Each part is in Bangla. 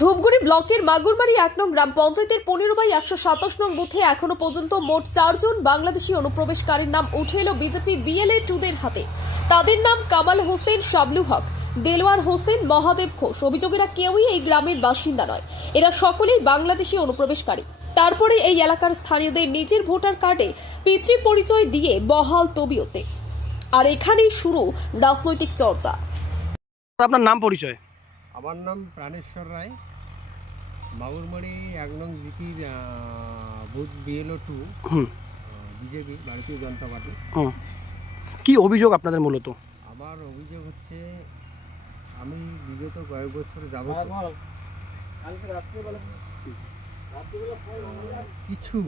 ধূপগুড়ি ব্লকের মাগুরমারি এক নং গ্রাম পঞ্চায়েতের পনেরো বাই একশো সাতাশ নং বুথে এখনও পর্যন্ত মোট চারজন বাংলাদেশি অনুপ্রবেশকারীর নাম উঠে এলো বিজেপি বিএলএ টুদের হাতে। তাদের নাম কামাল হোসেন শাবলু হক দেলোয়ার হোসেন মহাদেব ঘোষ। অভিযোগেরা কেউই এই গ্রামের বাসিন্দা নয়। এরা সকলেই বাংলাদেশি অনুপ্রবেশকারী। তারপরে এই এলাকার স্থানীয়দের নিজের ভোটার কার্ডে পিতৃ পরিচয় দিয়ে বহাল তবিয়তে। আর এখানেই শুরু রাজনৈতিক চর্চা। আপনার নাম পরিচয়? আমার নাম প্রাণেশ্বর রায়। মাগুরমারি এক নং জিপির বুথ বিএলও টু বিজেপি ভারতীয় জনতা পার্টি। কি অভিযোগ আপনাদের মূলত? আমার অভিযোগ হচ্ছে আমি বিগত কয়েক বছর যাবত কিছু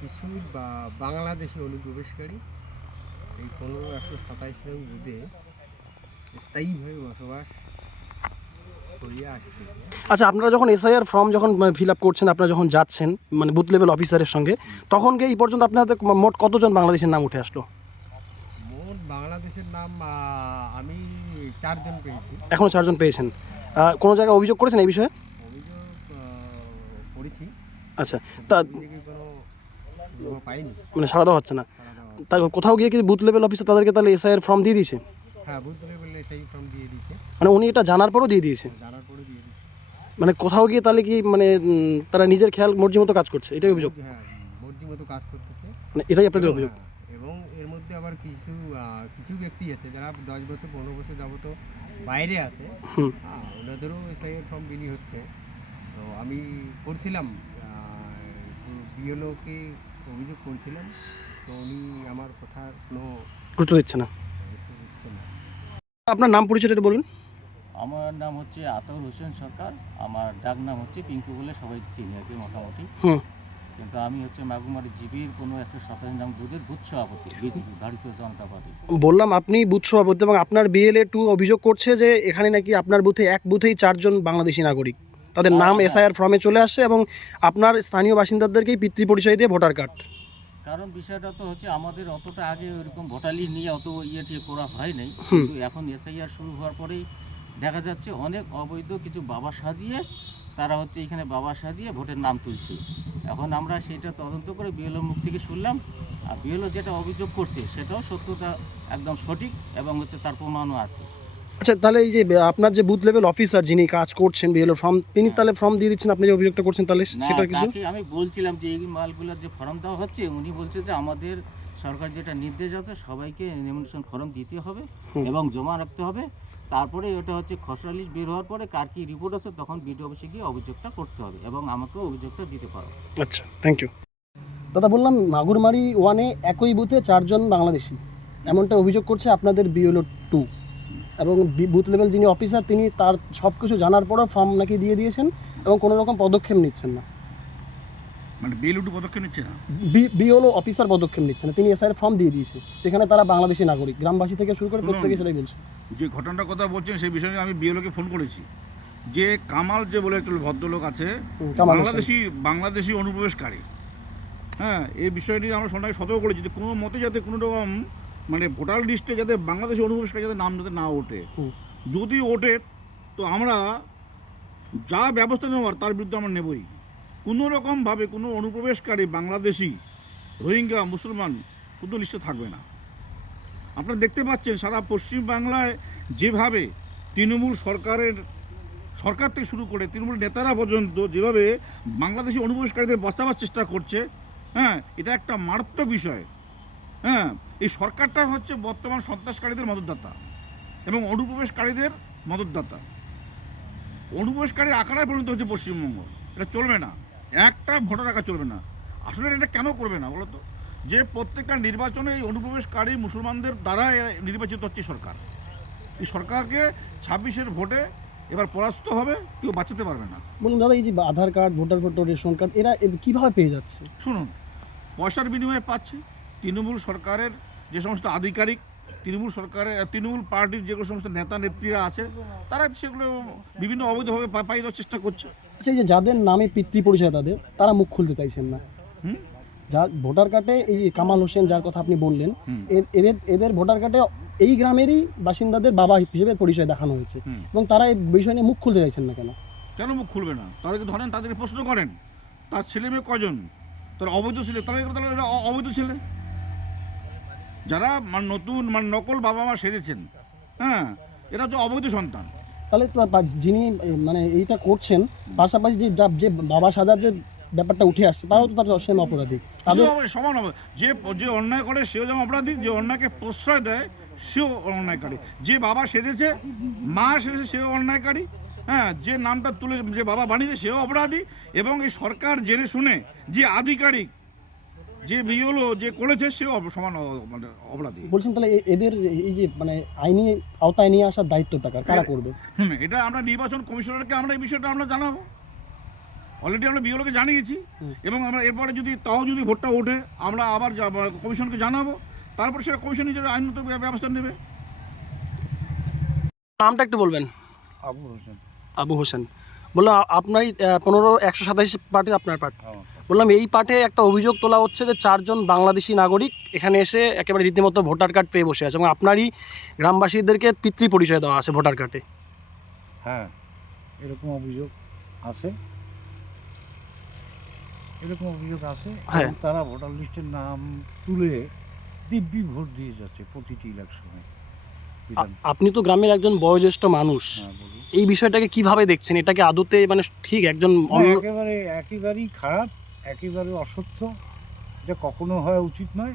কিছু বা বাংলাদেশি অনুপ্রবেশকারী এই পনেরো একশো সাতাইশ নং বুথে স্থায়ীভাবে বসবাস আচ্ছা আপনারা যখন এসআইআর ফর্ম যখন ফিল আপ করছেন আপনারা যখন যাচ্ছেন মানে বুথ লেভেল অফিসারের সঙ্গে তখন এই পর্যন্ত আপনাদের মোট কতজন বাংলাদেশের নাম উঠে আসলো? মোট বাংলাদেশের নাম আমি চারজন পেয়েছি। এখনও চারজন পেয়েছেন। কোনো জায়গায় অভিযোগ করেছেন এই বিষয়ে? অভিযোগ করেছি। আচ্ছা তা মানে সারা দেওয়া হচ্ছে না। তা কোথাও গিয়ে কি বুথ লেভেল অফিসার তাদেরকে তাহলে এসআইআর ফর্ম দিয়ে দিয়েছে? হ্যাঁ লেভেলে সেই ফর্ম দিয়ে দিয়েছে। মানে উনি এটা জানার পরও দিয়ে দিয়েছে? জানার পরে দিয়ে দিয়েছে। মানে কোথাও গিয়ে তাহলে কি মানে উম, তারা নিজের খেয়াল মর্জি মতো কাজ করছে? এটাই অভিযোগ? হ্যাঁ মর্জি মতো কাজ করতেছে। মানে এটাই আপনাদের অভিযোগ? হ্যাঁ, এবং এর মধ্যে আবার কিছু আহ, কিছু ব্যক্তি আছে যারা দশ বছর পনেরো বছর যাবত বাইরে আছে। হুম। হ্যাঁ ওনাদেরও এসআইয়ের ফর্ম বিলি হচ্ছে। তো আমি করছিলাম বিএলওকে অভিযোগ করছিলাম তো উনি আমার কথার কোনো গুরুত্ব দিচ্ছে না? গুরুত্ব দিচ্ছে না। আপনার নাম পরিচয়টা বলুন। আমার নাম হচ্ছে আতাউর হোসেন সরকার। আমার ডাক নাম হচ্ছে পিঙ্কু বলে সবাই চিনি আর কি মোটামুটি। কিন্তু আমি হচ্ছে মাগুমারি জিবির কোনো একটা সাতাশ নাম দুধের বুথ সভাপতি বিজেপি ভারতীয় জনতা পার্টি। বললাম আপনি বুথ সভাপতি এবং আপনার বিএলএ টু অভিযোগ করছে যে এখানে নাকি আপনার বুথে এক বুথেই চারজন বাংলাদেশি নাগরিক। তাদের নাম হ্যাঁ। এসআইআর ফর্মে চলে আসছে এবং আপনার স্থানীয় বাসিন্দাদেরকেই পিতৃ পরিচয় দিয়ে ভোটার কার্ড। কারণ বিষয়টা তো হচ্ছে আমাদের অতটা আগে ওইরকম ভোটালি নিয়ে অত ইয়ে টিয়ে করা হয় নাই। কিন্তু এখন এসআইআর শুরু হওয়ার পরেই দেখা যাচ্ছে অনেক অবৈধ কিছু বাবা সাজিয়ে তারা হচ্ছে এখানে বাবা সাজিয়ে ভোটের নাম তুলছে। এখন আমরা সেটা তদন্ত করে বিএলও মুখ থেকে শুনলাম আর বিএলও যেটা অভিযোগ করছে সেটাও সত্যতা একদম সঠিক এবং হচ্ছে তার প্রমাণও আছে। আচ্ছা তাহলে এই যে আপনার যে বুথ লেভেল অফিসার যিনি কাজ করছেন বিএলও ফর্ম তিনি হ্যাঁ। তাহলে ফর্ম দিয়ে দিচ্ছেন আপনি যে অভিযোগটা করছেন তাহলে সেটা কিছু? আমি বলছিলাম যে এই মালগুলোর যে ফর্ম দেওয়া হচ্ছে উনি বলছে যে আমাদের সরকার যেটা নির্দেশ আছে সবাইকে নিমন্ত্রণ ফর্ম দিতে হবে এবং জমা রাখতে হবে। তারপরে এটা হচ্ছে খসড়া লিস্ট বের হওয়ার পরে কার কি রিপোর্ট আছে তখন বিডিও অফিসে গিয়ে অভিযোগটা করতে হবে এবং আমাকেও অভিযোগটা দিতে পারো। আচ্ছা থ্যাংক ইউ দাদা বললাম মাগুরমারি ওয়ানে একই বুথে চারজন বাংলাদেশি। এমনটা অভিযোগ করছে আপনাদের বিএলও টু এবং বুথ লেভেল যিনি অফিসার তিনি তার সব কিছু জানার পরও ফর্ম নাকি দিয়ে দিয়েছেন এবং কোনো রকম পদক্ষেপ নিচ্ছেন না। মানে বেলুটু পদক্ষেপ নিচ্ছে না? বিওলো অফিসার পদক্ষেপ নিচ্ছে না। তিনি এসআইয়ের ফর্ম দিয়ে দিয়েছে যেখানে তারা বাংলাদেশি নাগরিক গ্রামবাসী থেকে শুরু করে। প্রত্যেকে সেটাই বলছে। যে ঘটনাটার কথা বলছেন সেই বিষয়ে আমি বিএলওকে ফোন করেছি। যে কামাল যে বলে একটা ভদ্রলোক আছে। বাংলাদেশি বাংলাদেশি অনুপ্রবেশকারী। হ্যাঁ এই বিষয়টি আমরা সন্ধ্যাকে সতর্ক করেছি যে কোনো মতে যাতে কোনো রকম মানে ভোটার লিস্টে যাতে বাংলাদেশি অনুপ্রবেশকারী যাতে নাম যাতে না ওঠে। যদি ওঠে তো আমরা যা ব্যবস্থা নেওয়ার তার বিরুদ্ধে আমরা নেবই। কোনো রকমভাবে কোনো অনুপ্রবেশকারী বাংলাদেশি রোহিঙ্গা মুসলমান কোনো লিস্টে থাকবে না। আপনারা দেখতে পাচ্ছেন সারা পশ্চিম বাংলায় যেভাবে তৃণমূল সরকারের সরকার থেকে শুরু করে তৃণমূল নেতারা পর্যন্ত যেভাবে বাংলাদেশি অনুপ্রবেশকারীদের বাঁচাবার চেষ্টা করছে হ্যাঁ এটা একটা মারাত্মক বিষয়। হ্যাঁ এই সরকারটা হচ্ছে বর্তমান সন্ত্রাসকারীদের মদতদাতা এবং অনুপ্রবেশকারীদের মদতদাতা। অনুপ্রবেশকারী আকারায় পরিণত হচ্ছে পশ্চিমবঙ্গ। এটা চলবে না। একটা ভোটার রাখা চলবে না। আসলে এটা কেন করবে না বলো তো যে প্রত্যেকটা নির্বাচনে এই অনুপ্রবেশকারী মুসলমানদের দ্বারা নির্বাচিত হচ্ছে সরকার। এই সরকারকে ছাব্বিশের ভোটে এবার পরাস্ত হবে কেউ বাঁচাতে পারবে না। বলুন দাদা এই যে Aadhaar card voter photo ration card এরা কীভাবে পেয়ে যাচ্ছে? শুনুন পয়সার বিনিময়ে পাচ্ছে। তৃণমূল সরকারের যে সমস্ত আধিকারিক তৃণমূল সরকারের তৃণমূল পার্টির যে সমস্ত নেতা নেত্রীরা আছে তারা সেগুলো বিভিন্ন অবৈধভাবে পা- পাইয়ে দেওয়ার চেষ্টা করছে। সেই যে যাদের নামে পিতৃ পরিচয় তাদের তারা মুখ খুলতে চাইছেন না? হুম? যা ভোটার কার্ডে এই যে কামাল হোসেন যার কথা আপনি বললেন। এদের এদের ভোটার কার্ডে এই গ্রামেরই বাসিন্দাদের বাবা হিসেবে পরিচয় দেখানো হয়েছে। এবং তারা এই বিষয় নিয়ে মুখ খুলতে চাইছেন না কেন? কেন মুখ খুলবে না? তাদেরকে ধরেন তাদেরকে প্রশ্ন করেন তার ছেলে মেয়ে কজন? তারা অবৈধ ছেলে তাহলে তাহলে অবৈধ ছেলে? যারা মানে নতুন মানে নকল বাবা মা সেজেছেন হ্যাঁ এরা হচ্ছে অবৈধ সন্তান। তাহলে যিনি মানে এইটা করছেন পাশাপাশি যে যে বাবা সাজার যে ব্যাপারটা উঠে আসছে তারাও তো তার সেম অপরাধী। তাদের সমান হবে যে যে অন্যায় করে সেও যেমন অপরাধী যে অন্যায়কে প্রশ্রয় দেয় সেও অন্যায়কারী। যে বাবা সেজেছে মা সেজেছে সেও অন্যায়কারী হ্যাঁ যে নামটা তুলে যে বাবা বানিয়েছে সেও অপরাধী। এবং এই সরকার জেনে শুনে যে আধিকারিক যে বিওলো যে করেছে সেও অপ- সমান মানে অপরাধী। বলছেন তাহলে এ- এদের এই যে মানে আইনি আওতায় নিয়ে আসার দায়িত্ব টাকার কারা করবে? হুম এটা আমরা নির্বাচন কমিশনারকে আমরা এই বিষয়টা আমরা জানাব। অলরেডি আমরা বিওলোকে জানিয়েছি এবং আমরা এরপরে যদি তাও যদি ভোটটা ওঠে আমরা আবার কমিশনকে জানাব। তারপর সেটা কমিশন নিজের আইনত ব্যবস্থা নেবে। নামটা একটু বলবেন। আবু হোসেন। আবু হোসেন। বললাম আপনারই পনেরো একশো সাতাইশ পার্টি আপনার পার্টি। বললাম এই পাঠে একটা অভিযোগ তোলা হচ্ছে যে চারজন বাংলাদেশি নাগরিক এখানে এসে একেবারে রীতিমতো ভোটার কার্ড পেয়ে বসে আছে এবং আপনারই গ্রামবাসীদেরকে পিতৃ পরিচয় দেওয়া আছে ভোটার কার্ডে। হ্যাঁ এরকম অভিযোগ আছে। এরকম অভিযোগ আছে হ্যাঁ। তারা ভোটার লিস্টের নাম তুলে দিব্যি ভোট দিয়ে যাচ্ছে প্রতিটি ইলেকশনে। আপনি তো গ্রামের একজন বয়োজ্যেষ্ঠ মানুষ। হ্যাঁ এই বিষয়টাকে কীভাবে দেখছেন? এটাকে আদতে মানে ঠিক একজন একেবারে একেবারেই খারাপ। একেবারে অসত্য এটা কখনো হওয়া উচিত নয়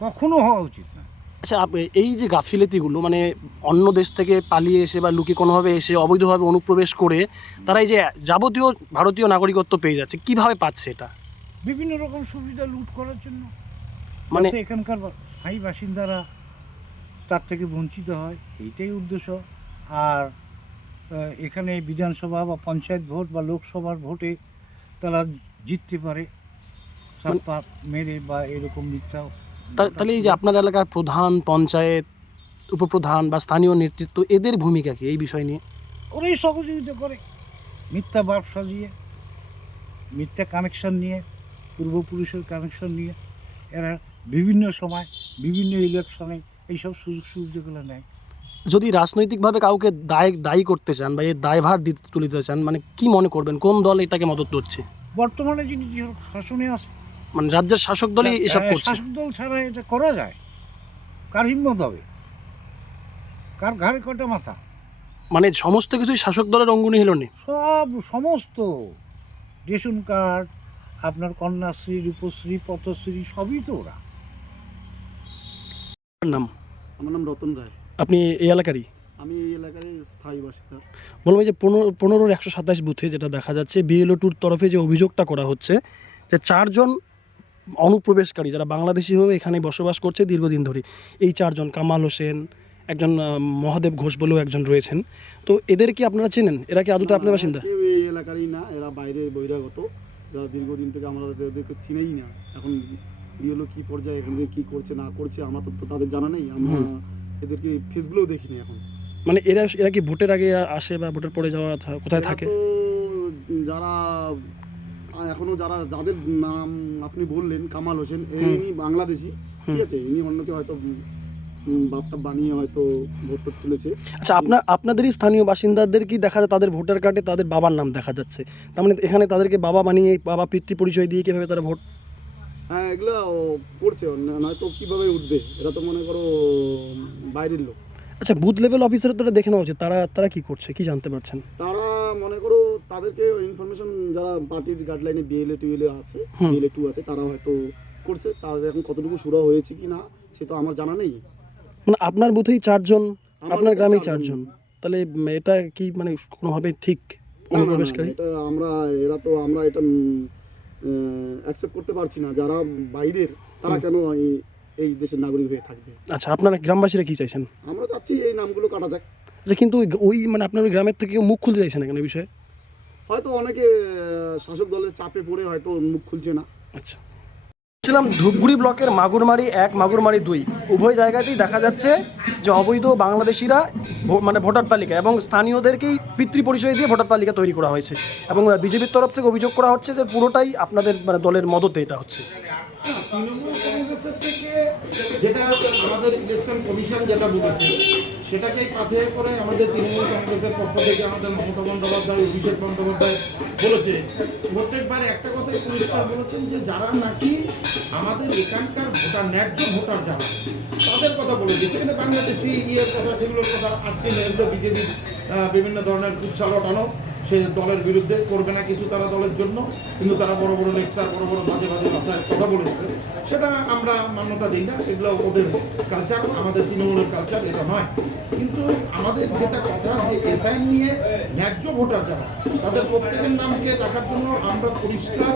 কখনো হওয়া উচিত নয়। আচ্ছা এই যে গাফিলতিগুলো মানে অন্য দেশ থেকে পালিয়ে এসে বা লুকিয়ে কোনোভাবে এসে অবৈধভাবে অনুপ্রবেশ করে তারা এই যে যাবতীয় ভারতীয় নাগরিকত্ব পেয়ে যাচ্ছে কীভাবে পাচ্ছে এটা? বিভিন্ন রকম সুবিধা লুট করার জন্য। মানে এখানকার স্থায়ী বাসিন্দারা তার থেকে বঞ্চিত হয় এইটাই উদ্দেশ্য। আর এখানে বিধানসভা বা পঞ্চায়েত ভোট বা লোকসভার ভোটে তারা জিততে পারে। মানে- সাত মেরে বা এরকম মিথ্যা তাহলে এই যে আপনার এলাকার প্রধান পঞ্চায়েত উপপ্রধান বা স্থানীয় নেতৃত্ব এদের ভূমিকা কি এই বিষয় নিয়ে? ওরাই সহযোগিতা করে। মিথ্যা বাপ সাজিয়ে মিথ্যা কানেকশন নিয়ে পূর্বপুরুষের কানেকশন নিয়ে এরা বিভিন্ন সময় বিভিন্ন ইলেকশনে এইসব সুযোগ সুবিধাগুলো নেয়। যদি রাজনৈতিকভাবে কাউকে দায় দায়ী করতে চান বা এর দায়ভার দিতে তুলিতে চান মানে কি মনে করবেন? কোন দল এটাকে মদত করছে? বর্তমানে যিনি যে শাসনে আছে মানে রাজ্যের শাসক দলই এসব হ্যাঁ, করছে। শাসক দল ছাড়া এটা করা যায়? কার হিম্মত হবে? কার ঘাড়ে কটা মাথা? মানে সমস্ত কিছুই শাসক দলের অঙ্গুনি হলো নে সব সমস্ত। রেশন কার্ড আপনার কন্যাশ্রী রূপশ্রী পথশ্রী সবই তো ওরা। নাম? আমার নাম রতন রায়। আপনি এই এলাকারই? আমি এই এলাকার স্থায়ী বাসিন্দা। বলব যে পনেরো পনেরোর একশো সাতাশ বুথে যেটা দেখা যাচ্ছে বিএলও টুর তরফে যে অভিযোগটা করা হচ্ছে যে চারজন অনুপ্রবেশকারী যারা বাংলাদেশি হয়ে এখানে বসবাস করছে দীর্ঘদিন ধরে এই চারজন কামাল হোসেন একজন মহাদেব ঘোষ বলেও একজন রয়েছেন। তো এদের কি আপনারা চেনেন? এরা কি আদতে আপনার বাসিন্দা? এই এলাকারই না এরা বাইরে বহিরাগত। যারা দীর্ঘদিন থেকে আমরা তাদের- ওদেরকে চিনেই না এখন বিএলও কী পর্যায়ে এখান কী করছে না করছে আমার তো তো তাদের জানা নেই। আমরা এদেরকে ফেসগুলোও দেখিনি এখন। মানে এরা এরা কি ভোটের আগে আসে বা ভোটের পরে যাওয়া কোথায় থাকে? যারা এখনও যারা যাদের নাম আপনি বললেন কামাল হোসেন। ইনি বাংলাদেশি ঠিক। আছে? ইনি অন্যকে হয়তো বাপটা বানিয়ে হয়তো ভোট তুলেছে। আচ্ছা আপনার আপনাদেরই স্থানীয় বাসিন্দাদের কি দেখা যায়? তাদের ভোটার কার্ডে তাদের বাবার নাম দেখা যাচ্ছে। তার মানে এখানে তাদেরকে বাবা বানিয়ে বাবা পিতৃ পরিচয় দিয়ে কীভাবে তারা ভোট হ্যাঁ এগুলো করছে। নয়তো কীভাবে উঠবে? এরা তো মনে করো বাইরের লোক। আচ্ছা বুথ লেভেল অফিসার তো এটা দেখে নেওয়া উচিত। তারা তারা কি করছে? কি জানতে পারছেন? তারা মনে করো তাদেরকে ইনফরমেশন যারা পার্টির গাইডলাইনে বিএলএ টুএলএ আছে। বিএলএ টু আছে তারা হয়তো করছে। তাদের এখন কতটুকু সুরা হয়েছে কি না সে তো আমার জানা নেই। মানে আপনার বুথেই চারজন আপনার গ্রামেই চারজন। তাহলে এটা কি মানে কোনোভাবে ঠিক অনুপ্রবেশকারী? এটা আমরা এরা তো আমরা এটা অ্যাকসেপ্ট করতে পারছি না। যারা বাইরের তারা। কেন এই- দেশের নাগরিক হয়ে থাকবে। আচ্ছা আপনারা গ্রামবাসীরা কি চাইছেন? আমরা চাচ্ছি এই নামগুলো কাটা যাক। আচ্ছা কিন্তু ওই- ওই মানে আপনার ওই গ্রামের থেকে মুখ খুলতে চাইছেন না কেন এই বিষয়ে? হয়তো অনেকে শাসক দলের চাপে পড়ে হয়তো মুখ খুলছে না। আচ্ছা। ছিলাম ধূপগুড়ি ব্লকের মাগুরমারি এক মাগুরমারি দুই। উভয় জায়গাতেই দেখা যাচ্ছে যে অবৈধ বাংলাদেশিরা ভো- মানে ভোটার তালিকা এবং স্থানীয়দেরকেই পিতৃ পরিচয় দিয়ে ভোটার তালিকা তৈরি করা হয়েছে। এবং বিজেপির তরফ থেকে অভিযোগ করা হচ্ছে যে পুরোটাই আপনাদের মানে দলের মদতে এটা হচ্ছে। তৃণমূল কংগ্রেসের থেকে যেটা আমাদের ইলেকশন কমিশন যেটা বলেছে, সেটাকেই পাথে করে আমাদের তৃণমূল কংগ্রেসের পক্ষ থেকে আমাদের মমতা বন্দ্যোপাধ্যায়, অভিষেক বন্দ্যোপাধ্যায় বলেছে। প্রত্যেকবার একটা কথাই পরিষ্কার বলেছেন যে, যারা নাকি আমাদের এখানকার ভোটার, ন্যায্য ভোটার যারা, তাদের কথা বলেছে। সেখানে বাংলাদেশি ইয়ের কথা, সেগুলোর কথা আসছে এগুলো বিজেপির বিভিন্ন ধরনের উৎসাহ ওঠানো সে দলের বিরুদ্ধে করবে না কিছু তারা দলের জন্য, কিন্তু তারা বড় বড় লেকচার, বড় বড় বাজে বাজে ভাষায় কথা বলেছে। সেটা আমরা মান্যতা দিই না, এগুলো ওদের কালচার আমাদের তৃণমূলের কালচার এটা নয়। কিন্তু আমাদের যেটা কথা, যে এসআইন নিয়ে ন্যায্য ভোটার যারা, তাদের প্রত্যেকের নামকে রাখার জন্য আমরা পরিষ্কার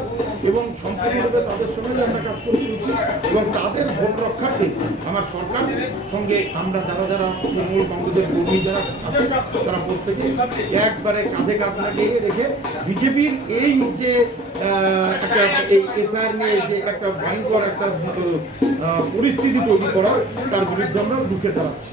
এবং সম্পূর্ণরূপে তাদের সঙ্গে আমরা কাজ করে চলছি এবং তাদের ভোট রক্ষার্থে আমার সরকার সঙ্গে আমরা যারা যারা তৃণমূল কংগ্রেসের কর্মী যারা আছে, তারা প্রত্যেকে একবারে কাঁধে কাঁধ লাগিয়ে রেখে বিজেপির এই যে একটা এসআর নিয়ে যে একটা ভয়ঙ্কর একটা পরিস্থিতি তৈরি করা তার বিরুদ্ধে আমরা রুখে দাঁড়াচ্ছি।